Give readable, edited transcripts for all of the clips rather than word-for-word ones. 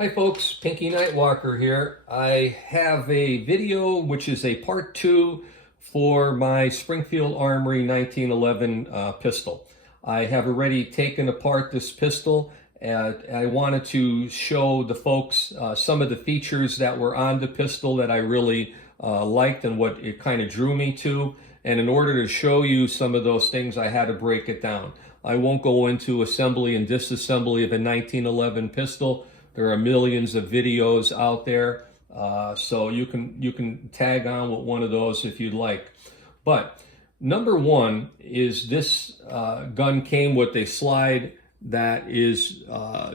Hi folks, Pinky Nightwalker here. I have a video which is a part 2 for my Springfield Armory 1911 pistol. I have already taken apart this pistol and I wanted to show the folks some of the features that were on the pistol that I really liked and what it kind of drew me to. And in order to show you some of those things, I had to break it down. I won't go into assembly and disassembly of a 1911 pistol. There are millions of videos out there, so you can tag on with one of those if you'd like. But number one is this gun came with a slide that is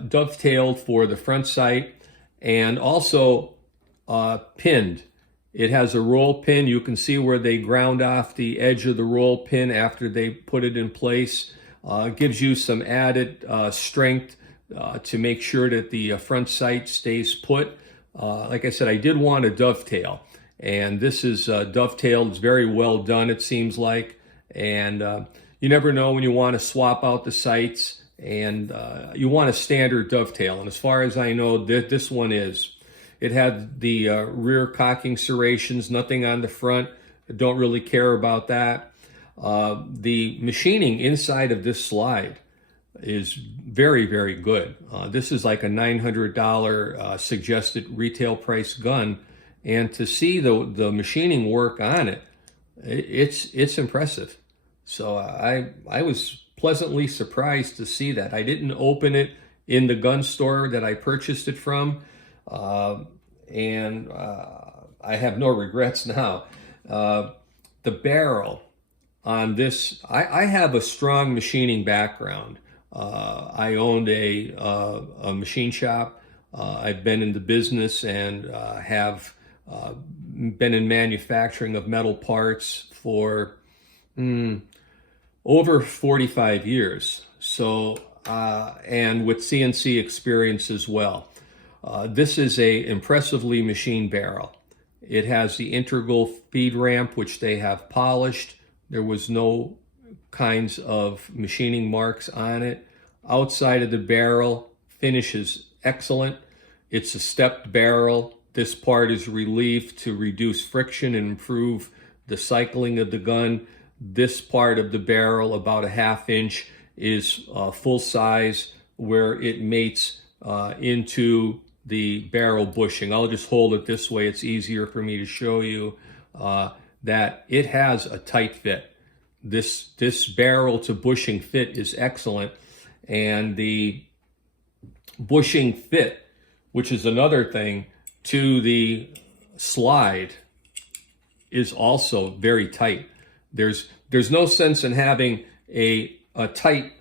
dovetailed for the front sight and also pinned. It has a roll pin. You can see where they ground off the edge of the roll pin after they put it in place. Gives you some added strength to make sure that the front sight stays put. Like I said, I did want a dovetail, and this is dovetailed. It's very well done, it seems like. And you never know when you want to swap out the sights, and you want a standard dovetail. And as far as I know, this one is. It had the rear cocking serrations, nothing on the front. I don't really care about that. The machining inside of this slide is very, very good. This is like a $900 suggested retail price gun, and to see the machining work on it, it's impressive. So I was pleasantly surprised to see that. I didn't open it in the gun store that I purchased it from, and I have no regrets now. The barrel on this, I have a strong machining background. I owned a machine shop. I've been in the business and have been in manufacturing of metal parts for over 45 years. So, and with CNC experience as well. This is a impressively machined barrel. It has the integral feed ramp, which they have polished. There was no kinds of machining marks on it. Outside of the barrel, finish is excellent. It's a stepped barrel. This part is relieved to reduce friction and improve the cycling of the gun. This part of the barrel, about a ½ inch, is full size where it mates into the barrel bushing. I'll just hold it this way. It's easier for me to show you that it has a tight fit. This barrel to bushing fit is excellent, and the bushing fit, which is another thing, to the slide is also very tight. There's no sense in having a tight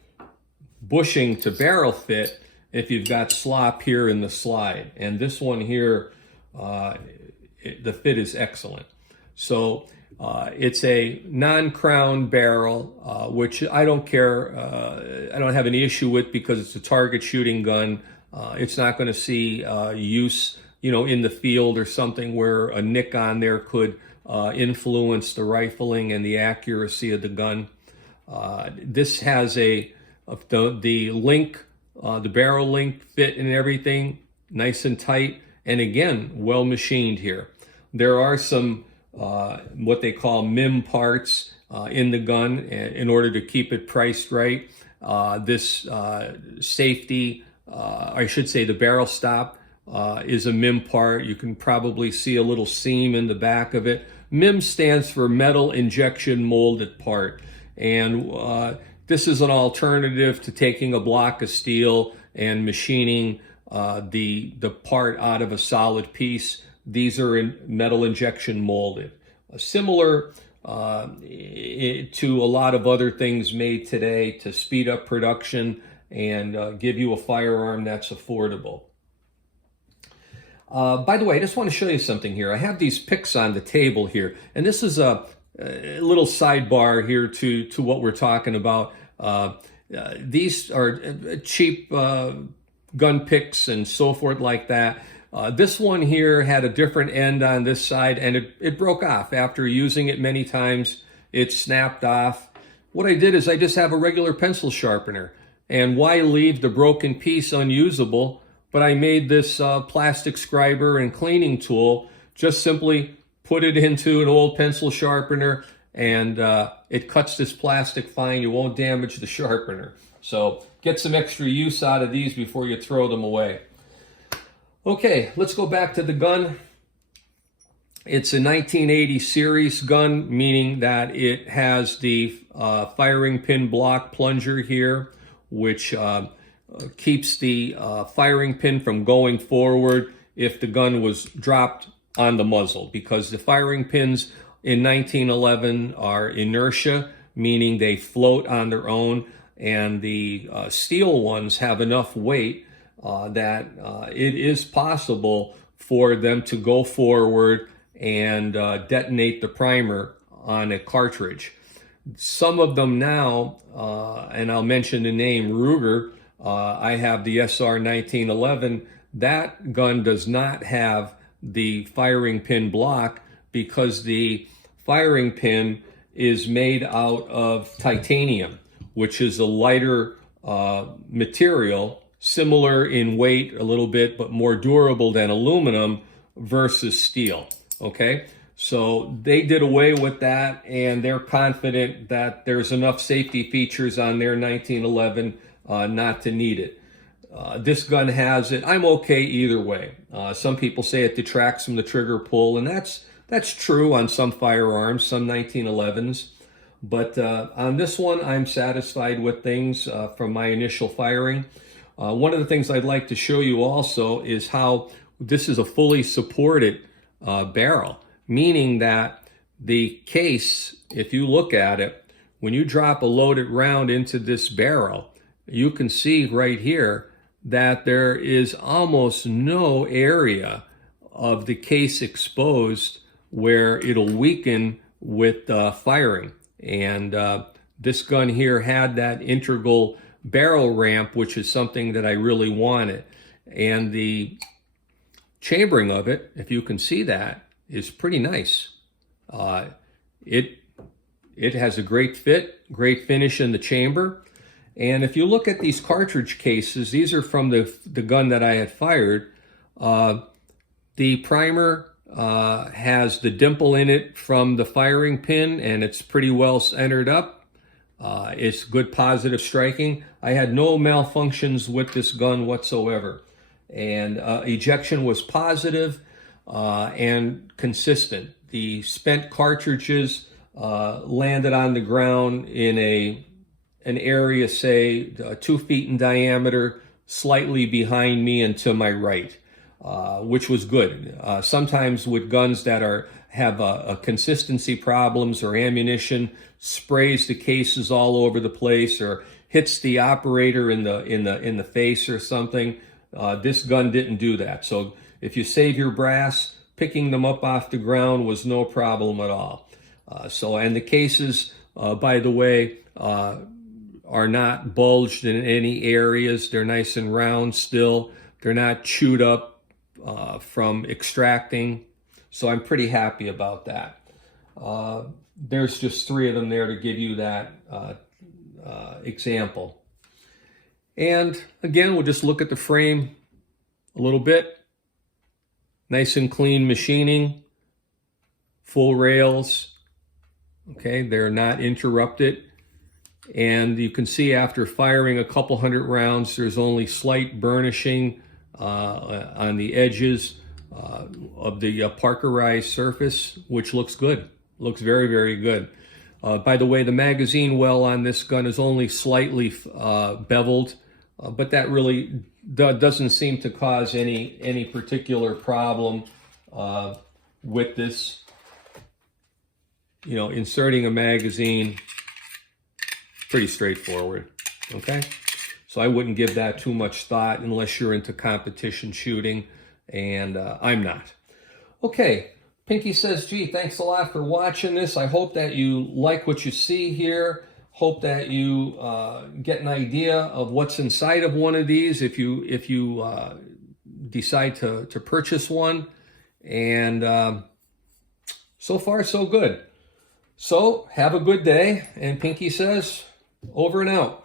bushing to barrel fit if you've got slop here in the slide. And this one here, the fit is excellent. So it's a non-crown barrel, which I don't care. I don't have any issue with because it's a target shooting gun. It's not going to see use, in the field or something where a nick on there could influence the rifling and the accuracy of the gun. This has the link, the barrel link fit and everything, nice and tight, and again, well machined here. There are some what they call MIM parts in the gun in order to keep it priced right. This safety, I should say the barrel stop, is a MIM part. You can probably see a little seam in the back of it. MIM stands for metal injection molded part, and this is an alternative to taking a block of steel and machining the part out of a solid piece. These are in metal injection molded. Similar to a lot of other things made today to speed up production and give you a firearm that's affordable. By the way, I just want to show you something here. I have these picks on the table here, and this is a little sidebar here to what we're talking about. These are cheap gun picks and so forth like that. This one here had a different end on this side, and it broke off. After using it many times, it snapped off. What I did is I just have a regular pencil sharpener. And why leave the broken piece unusable but I made this plastic scriber and cleaning tool. Just simply put it into an old pencil sharpener, and it cuts this plastic fine. You won't damage the sharpener. So get some extra use out of these before you throw them away. Okay, let's go back to the gun. It's a 1980 series gun, meaning that it has the firing pin block plunger here, which keeps the firing pin from going forward if the gun was dropped on the muzzle, because the firing pins in 1911 are inertia, meaning they float on their own, and the steel ones have enough weight that it is possible for them to go forward and detonate the primer on a cartridge. Some of them now, and I'll mention the name Ruger, I have the SR 1911. That gun does not have the firing pin block because the firing pin is made out of titanium, which is a lighter material, similar in weight a little bit, but more durable than aluminum versus steel. Okay, so they did away with that, and they're confident that there's enough safety features on their 1911 not to need it. This gun has it. I'm okay either way. Some people say it detracts from the trigger pull, and that's true on some firearms, some 1911s. But on this one, I'm satisfied with things from my initial firing. One of the things I'd like to show you also is how this is a fully supported barrel, meaning that the case, if you look at it, when you drop a loaded round into this barrel, you can see right here that there is almost no area of the case exposed where it'll weaken with firing. And this gun here had that integral barrel ramp, which is something that I really wanted. And the chambering of it, if you can see that, is pretty nice. It has a great fit, great finish in the chamber. And if you look at these cartridge cases, these are from the gun that I had fired. The primer has the dimple in it from the firing pin, and it's pretty well centered up. It's good positive striking. I had no malfunctions with this gun whatsoever. And ejection was positive and consistent. The spent cartridges landed on the ground in an area, say, 2 feet in diameter, slightly behind me and to my right, which was good. Sometimes with guns that have a consistency problems, or ammunition sprays the cases all over the place, or hits the operator in the face or something, this gun didn't do that. So if you save your brass, picking them up off the ground was no problem at all. And the cases, by the way, are not bulged in any areas. They're nice and round still. They're not chewed up from extracting. So I'm pretty happy about that. There's just 3 of them there to give you that example. And again, we'll just look at the frame a little bit. Nice and clean machining, full rails. Okay, they're not interrupted. And you can see after firing a couple hundred rounds, there's only slight burnishing on the edges of the parkerized surface, which looks good. Looks very, very good. By the way, the magazine well on this gun is only slightly beveled, but that really doesn't seem to cause any particular problem with this. You know, inserting a magazine, pretty straightforward, okay? So I wouldn't give that too much thought unless you're into competition shooting, and I'm not. Okay, Pinky says, gee, thanks a lot for watching this. I hope that you like what you see here. Hope that you get an idea of what's inside of one of these if you decide to purchase one. And so far, so good. So have a good day. And Pinky says, over and out.